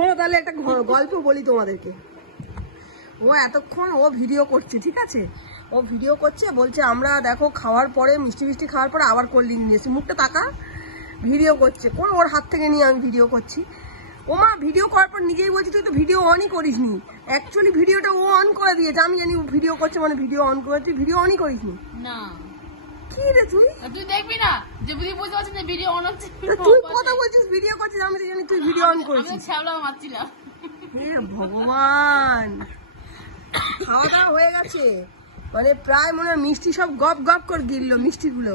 শোনো তাহলে একটা গল্প বলি তোমাদেরকে। ও এতক্ষণ ও ভিডিও করছে, ঠিক আছে, ও ভিডিও করছে, বলছে আমরা দেখো খাওয়ার পরে মিষ্টি খাওয়ার পরে আবার কোল্ড ড্রিঙ্ক নিয়েছি, মুখটা তাকা, ভিডিও করছে, কোন ওর হাত থেকে নিয়ে আমি ভিডিও করছি। ও মা ভিডিও করার পর নিজেই বলছি তুই তো ভিডিও অনই করিসনি। অ্যাকচুয়ালি ভিডিওটা ও অন করে দিয়েছে, আমি জানি ভিডিও করছে মানে ভিডিও অন করে, তুই ভিডিও অনই করিসনি। না কি রে তুই দেখবি না যে বুঝতে পারছিস না ভিডিও অন হচ্ছে, তুই কথা বলছিস ভিডিও করছিস, আমি তো জানি তুই ভিডিও অন করেছিস। আমি ছ্যাবলা মারছিলাম। হে ভগবান, খাওয়া দাওয়া হয়ে গেছে, মানে প্রায় মনে হয় মিষ্টি সব গপ গপ করে গিললো মিষ্টিগুলো।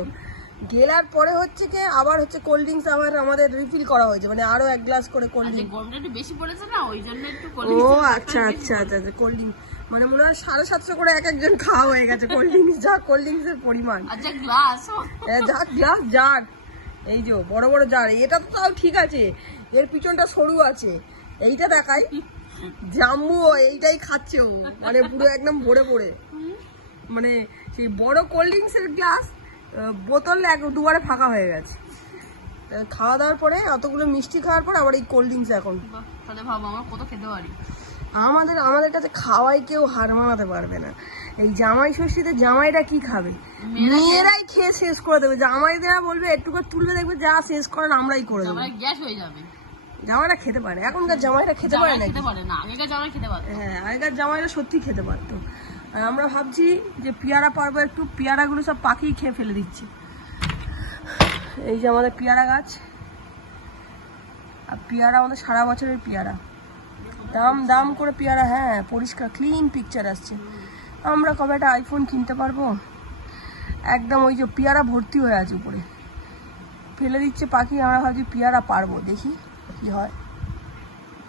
গেলার পরে হচ্ছে কি আবার হচ্ছে কোল্ড ড্রিঙ্কস আবার আমাদের রিফিল করা হয়েছে, মানে আরো 1 গ্লাস করে কোল্ড ড্রিঙ্ক। গরমটা একটু বেশি পড়েছে না, ওই জন্য একটু ও আচ্ছা কোল্ড ড্রিঙ্ক মানে মনে হয় 750 করে এক একজন খাওয়া হয়ে গেছে কোল্ড ড্রিঙ্কস, যা কোল্ড ড্রিঙ্কস এর পরিমাণ। আচ্ছা গ্লাস জার এই যে বড় বড় জার, এটা তো তাও ঠিক আছে, এর পিছনটা সরু আছে, এইটা দেখাই জাম্বু, এইটাই খাচ্ছে ও, মানে পুরো একদম ভরে ভরে, মানে সেই বড় কোল্ড ড্রিঙ্কস এর গ্লাস বোতল দুবারে ফাঁকা হয়ে গেছে। খাওয়া দাওয়ার পরে অতগুলো মিষ্টি খাওয়ার পর আবার এই কোল্ড ড্রিঙ্কস এখন। তাহলে ভাবো আমরা কত খেতে পারি। আমাদের কাছে খাওয়াই কেউ হার মানাতে পারবে না। এই জামাই ষষ্ঠীতে জামাইরা কি খাবে, মেয়েরাই খেয়ে শেষ করে দেবে, জামাইরা বলবে একটু করে তুলবে, দেখবে যা শেষ করেন আমরাই করে দেবো, গ্যাস হয়ে যাবে। জামাইরা খেতে পারে, এখনকার জামাইরা খেতে পারে না, আগেকার জামাই খেতে পারে। হ্যাঁ আগেকার জামাইরা সত্যি খেতে পারতো। আর আমরা ভাবছি যে পেয়ারা পারবো, একটু পেয়ারাগুলো সব পাখি খেয়ে ফেলে দিচ্ছে। এই যে আমাদের পেয়ারা গাছ, আর পেয়ারা আমাদের সারা বছরের পেয়ারা, দাম করে পেয়ারা, হ্যাঁ পরিষ্কার ক্লিন পিকচার আসছে। আমরা কবে একটা আইফোন কিনতে পারবো, একদম ওই যে পেয়ারা ভর্তি হয়ে আছে উপরে, ফেলে দিচ্ছে পাখি, আমরা ভাবছি পেয়ারা পারবো, দেখি কি হয়।